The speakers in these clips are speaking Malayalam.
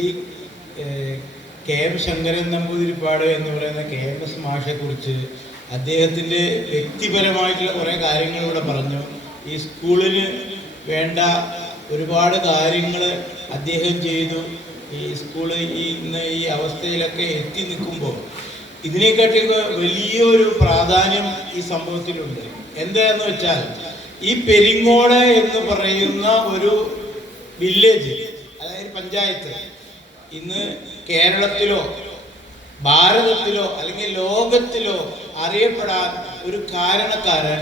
ഈ കെ എം ശങ്കരൻ നമ്പൂതിരിപ്പാട് എന്ന് പറയുന്ന KMS മാഷെക്കുറിച്ച് അദ്ദേഹത്തിൻ്റെ വ്യക്തിപരമായിട്ടുള്ള കുറേ കാര്യങ്ങൾ ഇവിടെ പറഞ്ഞു. ഈ സ്കൂളിന് വേണ്ട ഒരുപാട് കാര്യങ്ങൾ അദ്ദേഹം ചെയ്തു. ഈ സ്കൂള് ഇന്ന് ഈ അവസ്ഥയിലൊക്കെ എത്തി നിൽക്കുമ്പോൾ ഇതിനെക്കാട്ടിയൊക്കെ വലിയൊരു പ്രാധാന്യം ഈ സംഭവത്തിലുണ്ട്. എന്താന്ന് വെച്ചാൽ ഈ പെരിങ്ങോട് എന്ന് പറയുന്ന ഒരു വില്ലേജ്, അതായത് പഞ്ചായത്ത്, ഇന്ന് കേരളത്തിലോ ഭാരതത്തിലോ അല്ലെങ്കിൽ ലോകത്തിലോ അറിയപ്പെടാൻ ഒരു കാരണക്കാരൻ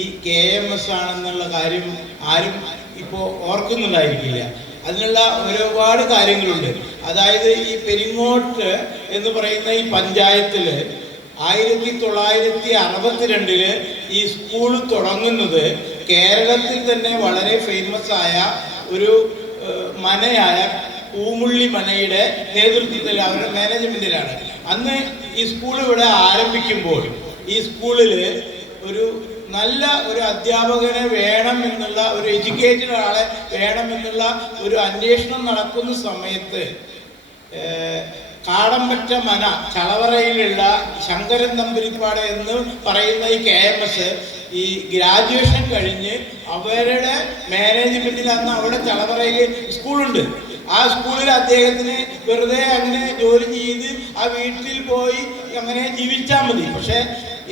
ഈ KMS ആണെന്നുള്ള കാര്യം ആരും ഇപ്പോൾ ഓർക്കുന്നുണ്ടായിരിക്കില്ല. അതിനുള്ള ഒരുപാട് കാര്യങ്ങളുണ്ട്. അതായത് ഈ പെരിങ്ങോട്ട് എന്ന് പറയുന്ന ഈ പഞ്ചായത്തിൽ 1962 ഈ സ്കൂൾ തുടങ്ങുന്നത് കേരളത്തിൽ തന്നെ വളരെ ഫേമസ് ആയ ഒരു മനയായ പൂമുള്ളി മനയുടെ നേതൃത്വത്തിൽ, അവരുടെ മാനേജ്മെന്റിലാണ്. അന്ന് ഈ സ്കൂൾ ഇവിടെ ആരംഭിക്കുമ്പോൾ ഈ സ്കൂളിൽ നല്ല ഒരു അധ്യാപകനെ വേണം എന്നുള്ള, ഒരു എഡ്യൂക്കേറ്റഡ് ആളെ വേണമെന്നുള്ള ഒരു അന്വേഷണം നടക്കുന്ന സമയത്ത് കാടമ്പറ്റ മന ചളവറയിലുള്ള ശങ്കരൻ നമ്പൂതിരിപ്പാട് എന്ന് പറയുന്ന ഈ KMS ഈ ഗ്രാജുവേഷൻ കഴിഞ്ഞ് അവരുടെ മാനേജ്മെന്റിൽ അന്ന് അവിടെ ചളവറയിൽ സ്കൂളുണ്ട്. ആ സ്കൂളിൽ അദ്ദേഹത്തിന് വെറുതെ അങ്ങനെ ജോലി ചെയ്ത് ആ വീട്ടിൽ പോയി അങ്ങനെ ജീവിച്ചാൽ മതി. പക്ഷെ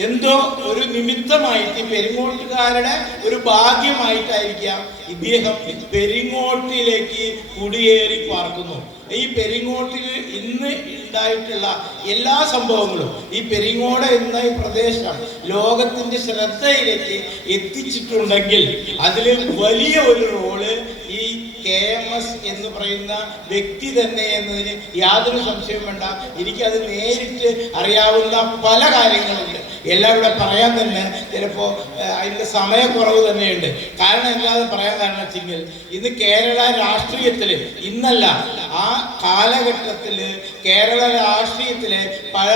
എന്തോ ഒരു നിമിത്തമായിട്ട് പെരിങ്ങോട്ടുകാരുടെ ഒരു ഭാഗ്യമായിട്ടായിരിക്കാം ഇദ്ദേഹം പെരിങ്ങോട്ടിലേക്ക് കുടിയേറി പാർക്കുന്നു. ഈ പെരിങ്ങോട്ടിൽ ഇന്ന് ഉണ്ടായിട്ടുള്ള എല്ലാ സംഭവങ്ങളും ഈ പെരിങ്ങോട് എന്ന ഈ പ്രദേശം ലോകത്തിന്റെ ശ്രദ്ധയിലേക്ക് എത്തിച്ചിട്ടുണ്ടെങ്കിൽ അതിൽ വലിയ ഒരു റോള് ഈ KMS എന്ന് പറയുന്ന വ്യക്തി തന്നെ എന്നതിന് യാതൊരു സംശയവും വേണ്ട. എനിക്കത് നേരിട്ട് അറിയാവുന്ന പല കാര്യങ്ങളുണ്ട്. എല്ലാം ഇവിടെ പറയാൻ തന്നെ ചിലപ്പോൾ അതിൻ്റെ സമയക്കുറവ് തന്നെയുണ്ട്. കാരണം എന്താണെന്ന് പറയാൻ കാരണം വെച്ചെങ്കിൽ ഇന്ന് കേരള രാഷ്ട്രീയത്തിൽ, ഇന്നല്ല ആ കാലഘട്ടത്തിൽ കേരള രാഷ്ട്രീയത്തിലെ പല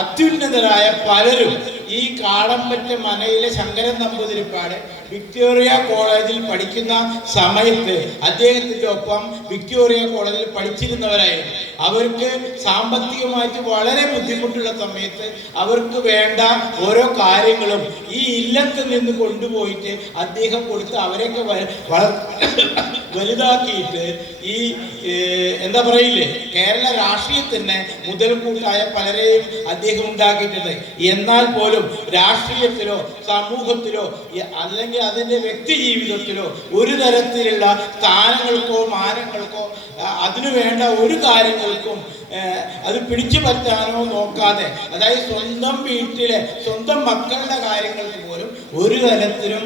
അത്യുന്നതരായ പലരും ഈ കാടമ്പറ്റ മനയിലെ ശങ്കരൻ നമ്പൂതിരിപ്പാട് വിക്ടോറിയ കോളേജിൽ പഠിക്കുന്ന സമയത്ത് അദ്ദേഹത്തിൻ്റെ ഒപ്പം വിക്ടോറിയ കോളേജിൽ പഠിച്ചിരുന്നവരായിരുന്നു. അവർക്ക് സാമ്പത്തികമായിട്ട് വളരെ ബുദ്ധിമുട്ടുള്ള സമയത്ത് അവർക്ക് വേണ്ട ഓരോ കാര്യങ്ങളും ഈ ഇല്ലത്ത് നിന്ന് കൊണ്ടുപോയിട്ട് അദ്ദേഹം കൊടുത്ത് അവരെയൊക്കെ വലുതാക്കിയിട്ട് ഈ എന്താ പറയില്ലേ, കേരള രാഷ്ട്രീയത്തിന് മുതൽക്കൂട്ടായ പലരെയും അദ്ദേഹം ഉണ്ടാക്കിയിട്ടുണ്ട്. എന്നാൽ പോലും രാഷ്ട്രീയത്തിലോ സമൂഹത്തിലോ അല്ലെങ്കിൽ അതിൻ്റെ വ്യക്തി ജീവിതത്തിലോ ഒരു തരത്തിലുള്ള സ്ഥാനങ്ങൾക്കോ മാനങ്ങൾക്കോ അതിനു വേണ്ട ഒരു കാര്യങ്ങൾക്കും അത് പിടിച്ചു പറ്റാനോ നോക്കാതെ, അതായത് സ്വന്തം വീട്ടിലെ സ്വന്തം മക്കളുടെ കാര്യങ്ങൾക്ക് പോലും ഒരു തരത്തിലും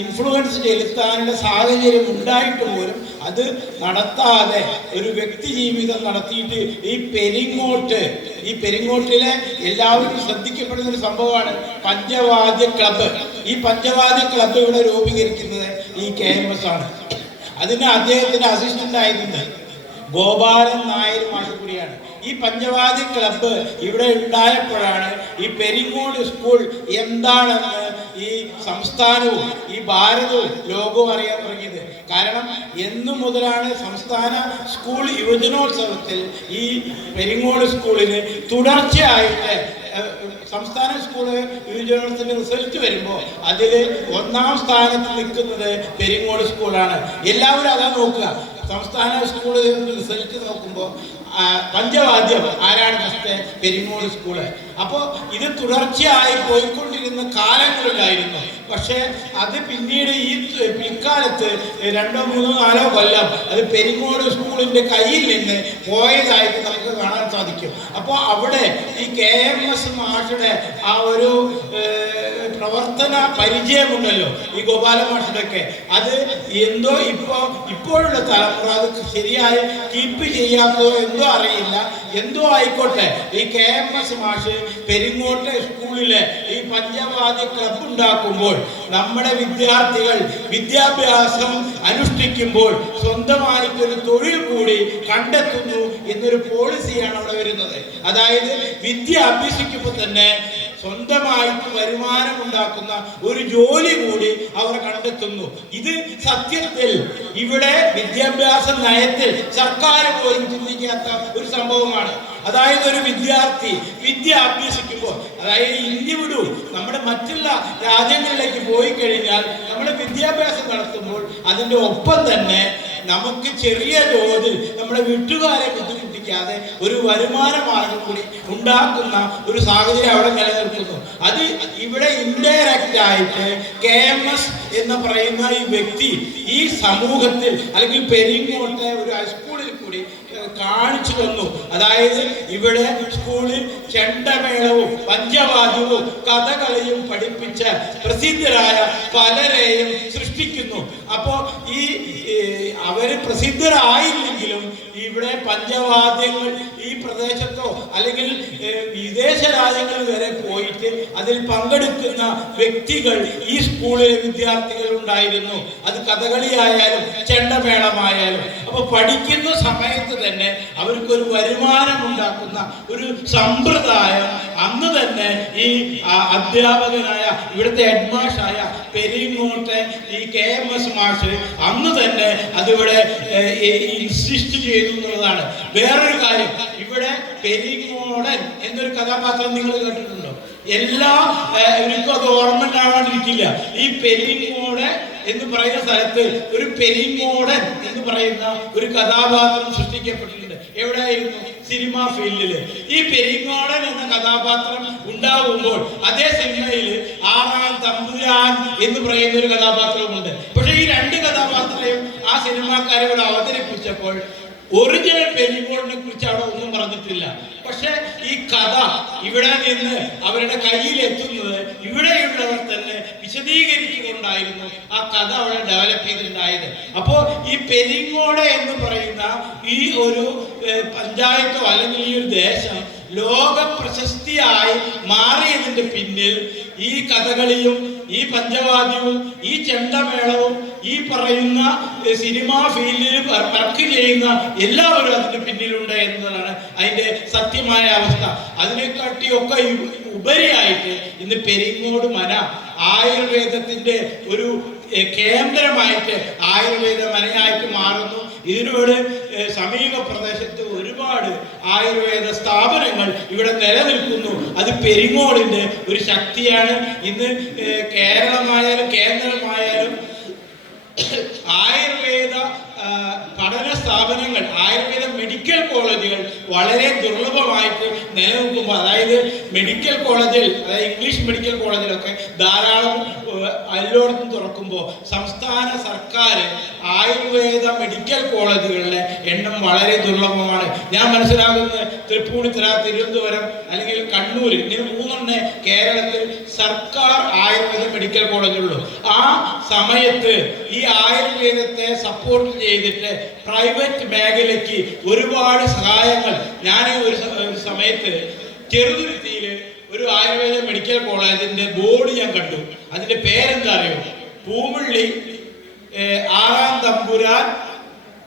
ഇൻഫ്ലുവൻസ് ചെലുത്താനുള്ള സാഹചര്യം ഉണ്ടായിട്ട് പോലും അത് നടത്താതെ ഒരു വ്യക്തി ജീവിതം നടത്തിയിട്ട് ഈ പെരിങ്ങോട്ടിലെ എല്ലാവരും ശ്രദ്ധിക്കപ്പെടുന്ന ഒരു സംഭവമാണ് പഞ്ചവാദ്യ ക്ലബ്ബ്. ഈ പഞ്ചവാദ്യ ക്ലബ്ബ് ഇവിടെ രൂപീകരിക്കുന്നത് ഈ KMS ആണ്. അതിന് അദ്ദേഹത്തിന്റെ അസിസ്റ്റന്റ് ആയിരുന്നത് ഗോപാലൻ നായർ മാഷ് കൂടിയാണ്. ഈ പഞ്ചവാദ്യ ക്ലബ്ബ് ഇവിടെ ഉണ്ടായപ്പോഴാണ് ഈ പെരിങ്ങോട് സ്കൂൾ എന്താണെന്ന് ഈ സംസ്ഥാനവും ഈ ഭാരതവും ലോകവും അറിയാൻ തുടങ്ങിയത്. കാരണം എന്നു മുതലാണ് സംസ്ഥാന സ്കൂൾ യുവജനോത്സവത്തിൽ ഈ പെരിങ്ങോട് സ്കൂളിന് തുടർച്ചയായിട്ട് സംസ്ഥാന സ്കൂള് യുവജനോത്സവത്തിന്റെ റിസൾട്ട് വരുമ്പോൾ അതിൽ 1ാം സ്ഥാനത്ത് നിൽക്കുന്നത് പെരിങ്ങോട് സ്കൂളാണ്. എല്ലാവരും അതാ നോക്കുക. സംസ്ഥാന സ്കൂള് റിസൾട്ട് നോക്കുമ്പോൾ പഞ്ചവാദ്യം ആരാണ് ഫസ്റ്റ്? പെരിങ്ങോട് സ്കൂള്. അപ്പോൾ ഇത് തുടർച്ചയായി പോയിക്കൊണ്ടിരുന്ന കാലങ്ങളിലായിരുന്നു. പക്ഷേ അത് പിന്നീട് ഈ പിൽക്കാലത്ത് 2, 3, 4 കൊല്ലം അത് പെരിങ്ങോട് സ്കൂളിൻ്റെ കയ്യിൽ നിന്ന് പോയതായിട്ട് നമുക്ക് കാണാൻ സാധിക്കും. അപ്പോൾ അവിടെ ഈ KMS മാഷുടെ ആ ഒരു പ്രവർത്തന പരിചയമുണ്ടല്ലോ ഈ ഗോപാല മാഷുടെയൊക്കെ, അത് എന്തോ ഇപ്പോഴുള്ള തലമുറ അത് ശരിയായി കീപ്പ് ചെയ്യാത്തതോ എന്തോ അറിയില്ല. എന്തോ ആയിക്കോട്ടെ, ഈ KMS മാഷ് പെരിങ്ങോട്ടെ സ്കൂളിലെ ഈ പഞ്ചവാദ്യ ക്ലബ്ബ് ഉണ്ടാക്കുമ്പോൾ നമ്മുടെ വിദ്യാർത്ഥികൾ വിദ്യാഭ്യാസം അനുഷ്ഠിക്കുമ്പോൾ സ്വന്തമായിട്ടൊരു തൊഴിൽ കൂടി കണ്ടെത്തുന്നു എന്നൊരു പോളിസിയാണ് അവിടെ വരുന്നത്. അതായത് വിദ്യ അഭ്യസിക്കുമ്പോൾ തന്നെ സ്വന്തമായിട്ട് വരുമാനമുണ്ടാക്കുന്ന ഒരു ജോലി കൂടി അവർ കണ്ടെത്തുന്നു. ഇത് സത്യത്തിൽ ഇവിടെ വിദ്യാഭ്യാസ നയത്തിൽ സർക്കാർ പോലും ചിന്തിക്കാത്ത ഒരു സംഭവമാണ്. അതായത് ഒരു വിദ്യാർത്ഥി വിദ്യ അഭ്യസിക്കുമ്പോൾ, അതായത് ഇന്ത്യ വിടൂ, നമ്മുടെ മറ്റുള്ള രാജ്യങ്ങളിലേക്ക് പോയി കഴിഞ്ഞാൽ നമ്മൾ വിദ്യാഭ്യാസം നടത്തുമ്പോൾ അതിൻ്റെ ഒപ്പം തന്നെ നമുക്ക് ചെറിയ തോതിൽ നമ്മുടെ വീട്ടുകാരെ ബുദ്ധിമുട്ടിക്കാതെ ഒരു വരുമാന മാർഗം കൂടി ഉണ്ടാക്കുന്ന ഒരു സാഹചര്യം അവിടെ നിലനിൽക്കുന്നു. അത് ഇവിടെ ഇൻഡയറക്റ്റ് ആയിട്ട് KMS എന്ന് പറയുന്ന ഈ വ്യക്തി ഈ സമൂഹത്തിൽ അല്ലെങ്കിൽ പെരിങ്ങോട്ടെ ഒരു ഹൈസ്കൂളിൽ കൂടി കാണിച്ചു തന്നു. അതായത് ഇവിടെ സ്കൂളിൽ ചെണ്ടമേളവും പഞ്ചവാദ്യവും കഥകളിയും പഠിപ്പിച്ച പ്രസിദ്ധരായ പലരെയും സൃഷ്ടിക്കുന്നു. അപ്പോ ഈ അവര് പ്രസിദ്ധരായില്ലെങ്കിലും ഇവിടെ പഞ്ചവാദ്യങ്ങൾ ഈ പ്രദേശത്തോ അല്ലെങ്കിൽ വിദേശ രാജ്യങ്ങളിൽ വരെ പോയിട്ട് അതിൽ പങ്കെടുക്കുന്ന വ്യക്തികൾ ഈ സ്കൂളിലെ വിദ്യാർത്ഥികൾ ഉണ്ടായിരുന്നു. അത് കഥകളിയായാലും ചെണ്ടമേളമായാലും. അപ്പൊ പഠിക്കുന്ന സമയത്ത് തന്നെ അവർക്കൊരു വരുമാനം ഉണ്ടാക്കുന്ന ഒരു സമ്പ്രദായം അന്ന് തന്നെ ഈ അധ്യാപകനായ ഇവിടുത്തെ ഹെഡ്മാഷായ പെരിങ്ങോട്ടെ ഈ KMS മാഷ് അന്ന് തന്നെ അതിവിടെ ഇൻസിസ്റ്റ് ചെയ്തു എന്നുള്ളതാണ്. വേറൊരു കാര്യം, ഇവിടെ പെരിങ്ങോടൻ എന്നൊരു കഥാപാത്രം നിങ്ങൾ കേട്ടിട്ടുണ്ടോ? എനിക്കും അത് ഓർമ്മ ഉണ്ടാവാണ്ടിരിക്കില്ല. ഈ പെരിങ്ങോടൻ എന്ന് പറയുന്ന സ്ഥലത്ത് ഒരു പെരിങ്ങോടൻ എന്ന് പറയുന്ന ഒരു കഥാപാത്രം സൃഷ്ടിക്കപ്പെട്ടിട്ടുണ്ട്. എവിടെയായിരുന്നു? സിനിമാ ഫീൽഡില്. ഈ പെരിങ്ങോടൻ എന്ന കഥാപാത്രം ഉണ്ടാവുമ്പോൾ അതേ സിനിമയിൽ ആറാം തമ്പുരാൻ എന്ന് പറയുന്ന ഒരു കഥാപാത്രവുമുണ്ട്. പക്ഷെ ഈ രണ്ട് കഥാപാത്രവും ആ സിനിമാക്കാരെ ഇവിടെ അവതരിപ്പിച്ചപ്പോൾ ഒറിജിനൽ പെരിങ്ങോടിനെ കുറിച്ച് അവിടെ ഒന്നും പറഞ്ഞിട്ടില്ല. പക്ഷെ ഈ കഥ ഇവിടെ നിന്ന് അവരുടെ കയ്യിൽ എത്തുന്നത് ഇവിടെയുള്ളവർ തന്നെ വിശദീകരിച്ചുകൊണ്ടായിരുന്നു ആ കഥ അവിടെ ഡെവലപ്പ് ചെയ്തിട്ടുണ്ടായത്. അപ്പോ ഈ പെരിങ്ങോട് എന്ന് പറയുന്ന ഈ ഒരു പഞ്ചായത്തോ അല്ലെങ്കിൽ ഈ ഒരു ദേശം ലോക പ്രശസ്തിയായി മാറിയതിന്റെ പിന്നിൽ ഈ കഥകളിയും ഈ പഞ്ചവാദ്യവും ഈ ചെണ്ടമേളവും ഈ പറയുന്ന സിനിമാ ഫീൽഡിൽ വർക്ക് ചെയ്യുന്ന എല്ലാവരും അതിന്റെ പിന്നിലുണ്ട് എന്നതാണ് അതിന്റെ സത്യമായ അവസ്ഥ. അതിനെക്കാട്ടിയൊക്കെ ഉപരിയായിട്ട് ഇന്ന് പെരിങ്ങോട് മന ആയുർവേദത്തിന്റെ ഒരു കേന്ദ്രമായിട്ട് ആയുർവേദ മനയായിട്ട് മാറുന്നു. ഇതിനോട് സമീപ പ്രദേശത്ത് ഒരുപാട് ആയുർവേദ സ്ഥാപനങ്ങൾ ഇവിടെ നിലനിൽക്കുന്നു. അത് പെരിങ്ങോടിന്റെ ഒരു ശക്തിയാണ്. ഇന്ന് കേരളമായാലും കേന്ദ്രമായാലും ആയുർവേദ പഠന സ്ഥാപനങ്ങൾ, ആയുർവേദ മെഡിക്കൽ കോളേജുകൾ വളരെ ദുർലഭമായിട്ട് നിലനിൽക്കുമ്പോൾ, അതായത് മെഡിക്കൽ കോളേജിൽ, അതായത് ഇംഗ്ലീഷ് മെഡിക്കൽ കോളേജിലൊക്കെ ധാരാളം എല്ലായിടത്തും തുറക്കുമ്പോൾ സംസ്ഥാന സർക്കാർ ആയുർവേദ മെഡിക്കൽ കോളേജുകളുടെ എണ്ണം വളരെ ദുർലഭമാണ്. ഞാൻ മനസ്സിലാക്കുന്നത് തൃപ്പൂണിത്തുറ, തിരുവനന്തപുരം അല്ലെങ്കിൽ കണ്ണൂർ, ഇങ്ങനെ 3 കേരളത്തിൽ സർക്കാർ ആയുർവേദ മെഡിക്കൽ കോളേജുള്ളൂ. ആ സമയത്ത് ഈ ആയുർവേദത്തെ സപ്പോർട്ട് ചെയ്തിട്ട് പ്രൈവറ്റ് മേഖലയ്ക്ക് ഒരുപാട് സഹായങ്ങൾ, ഞാൻ ഒരു സമയത്ത് ചെറുതുരുത്തിയിൽ ഒരു ആയുർവേദ മെഡിക്കൽ കോളേജിന്റെ ബോർഡ് ഞാൻ കണ്ടു. അതിന്റെ പേരെന്താ അറിയോ? പൂമുള്ളി ആറാം തമ്പുരാൻ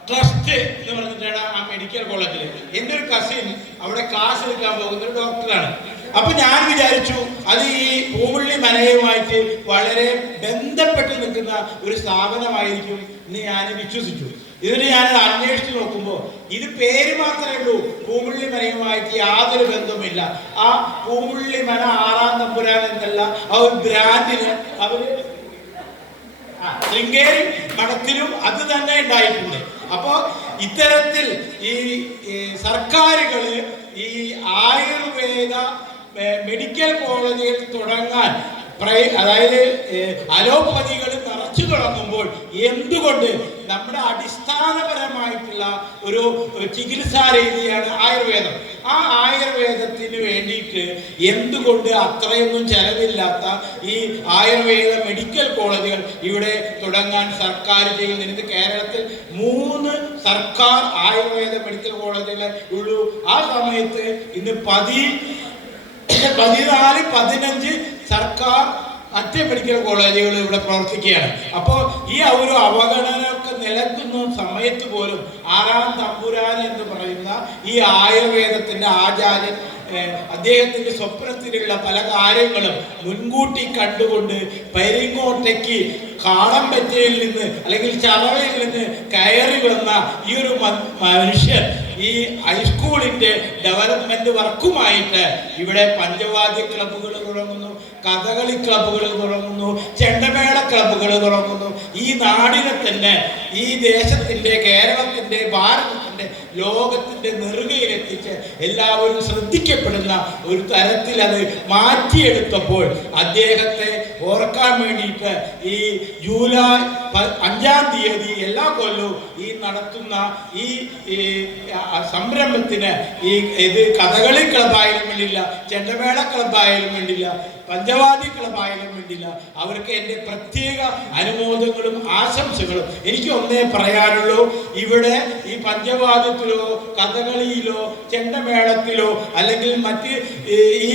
ട്രസ്റ്റ് എന്ന് പറഞ്ഞിട്ടാണ് ആ മെഡിക്കൽ കോളേജിൽ. എൻ്റെ ഒരു കസിൻ അവിടെ ക്ലാസ് എടുക്കാൻ പോകുന്ന ഒരു ഡോക്ടറാണ്. അപ്പൊ ഞാൻ വിചാരിച്ചു അത് ഈ പൂമുള്ളി മനയുമായിട്ട് വളരെ ബന്ധപ്പെട്ട് നിൽക്കുന്ന ഒരു സ്ഥാപനമായിരിക്കും എന്ന് ഞാൻ വിശ്വസിച്ചു. ഇതിന് ഞാനത് അന്വേഷിച്ച് നോക്കുമ്പോൾ ഇത് പേര് മാത്രമേ ഉള്ളൂ, പൂമുള്ളി മനയുമായിട്ട് യാതൊരു ബന്ധവുമില്ല. ആ പൂമുള്ളി മന ആറാം തമ്പുരാൻ എന്നല്ല ആ ഒരു ബ്രാൻഡിന് അവര് ശൃംഗേരി മഠത്തിലും അത് തന്നെ ഉണ്ടായിട്ടുണ്ട്. അപ്പോ ഇത്തരത്തിൽ ഈ സർക്കാരുകള് ഈ ആയുർവേദ മെഡിക്കൽ കോളേജുകൾ തുടങ്ങാൻ, അതായത് അലോപ്പതികൾ നിറച്ചു തുടങ്ങുമ്പോൾ എന്തുകൊണ്ട് നമ്മുടെ അടിസ്ഥാനപരമായിട്ടുള്ള ഒരു ചികിത്സാ രീതിയാണ് ആയുർവേദം. ആ ആയുർവേദത്തിന് വേണ്ടിയിട്ട് എന്തുകൊണ്ട് അത്രയൊന്നും ചെലവില്ലാത്ത ഈ ആയുർവേദ മെഡിക്കൽ കോളേജുകൾ ഇവിടെ തുടങ്ങാൻ സർക്കാർ ചെയ്യുന്നതിന് കേരളത്തിൽ 3 സർക്കാർ ആയുർവേദ മെഡിക്കൽ കോളേജുകൾ ഉള്ളൂ. ആ സമയത്ത് ഇന്ന് 14, 15 സർക്കാർ മറ്റ് മെഡിക്കൽ കോളേജുകൾ ഇവിടെ പ്രവർത്തിക്കുകയാണ്. അപ്പോൾ ഈ ഒരു അവഗണനയൊക്കെ നിലനിൽക്കുന്ന സമയത്ത് പോലും ആറാം തമ്പുരാൻ എന്ന് പറയുന്ന ഈ ആയുർവേദത്തിന്റെ ആചാര്യൻ അദ്ദേഹത്തിന്റെ സ്വപ്നത്തിലുള്ള പല കാര്യങ്ങളും മുൻകൂട്ടി കണ്ടുകൊണ്ട് പെരിങ്ങോട്ടേക്ക് കാടമ്പറ്റയിൽ നിന്ന് അല്ലെങ്കിൽ ചറവയിൽ നിന്ന് കയറി വന്ന ഈ ഒരു മനുഷ്യൻ ഈ ഹൈസ്കൂളിന്റെ ഡെവലപ്മെന്റ് വർക്കുമായിട്ട് ഇവിടെ പഞ്ചവാദ്യ ക്ലബ്ബുകൾ തുടങ്ങുന്നു, കഥകളി ക്ലബ്ബുകൾ തുടങ്ങുന്നു, ചെണ്ടമേള ക്ലബ്ബുകൾ തുടങ്ങുന്നു. ഈ നാടിനെ തന്നെ, ഈ ദേശത്തിന്റെ, കേരളത്തിന്റെ, ഭാരതത്തിന്റെ, ലോകത്തിന്റെ നെറുകയിലെത്തിച്ച് എല്ലാവരും ശ്രദ്ധിക്കപ്പെടുന്ന ഒരു തരത്തിൽ അത് മാറ്റിയെടുത്തപ്പോൾ അദ്ദേഹത്തെ ഓർക്കാൻ വേണ്ടിയിട്ട് ഈ ജൂലൈ 5-ാം തീയതി എല്ലാ കൊല്ലവും ഈ നടത്തുന്ന ഈ സംരംഭത്തിന് ഇത് കഥകളി ക്ലബായാലും വേണ്ടില്ല, ചെണ്ടമേള ക്ലബായാലും വേണ്ടില്ല, പഞ്ചവാദ്യ ക്ലബായാലും വേണ്ടില്ല, അവർക്ക് എൻ്റെ പ്രത്യേക അനുമോദങ്ങളും ആശംസകളും. എനിക്ക് ഒന്നേ പറയാനുള്ളൂ, ഇവിടെ ഈ പഞ്ചവാദ്യത്തിലോ കഥകളിയിലോ ചെണ്ടമേളത്തിലോ അല്ലെങ്കിൽ മറ്റ് ഈ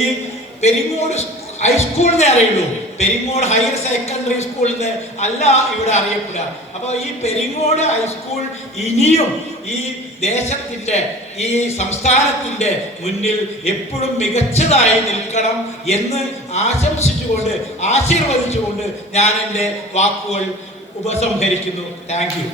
പെരിങ്ങോട് ഹൈസ്കൂളിനെ അറിയുള്ളൂ, പെരിങ്ങോട് ഹയർ സെക്കൻഡറി സ്കൂളിന് അല്ല ഇവിടെ അറിയപ്പെടുക. അപ്പോൾ ഈ പെരിങ്ങോട് ഹൈസ്കൂൾ ഇനിയും ഈ ദേശത്തിന്റെ, ഈ സംസ്ഥാനത്തിന്റെ മുന്നിൽ എപ്പോഴും മികച്ചതായി നിൽക്കണം എന്ന് ആശംസിച്ചുകൊണ്ട്, ആശീർവദിച്ചുകൊണ്ട് ഞാൻ എൻ്റെ വാക്കുകൾ ഉപസംഹരിക്കുന്നു. Thank you.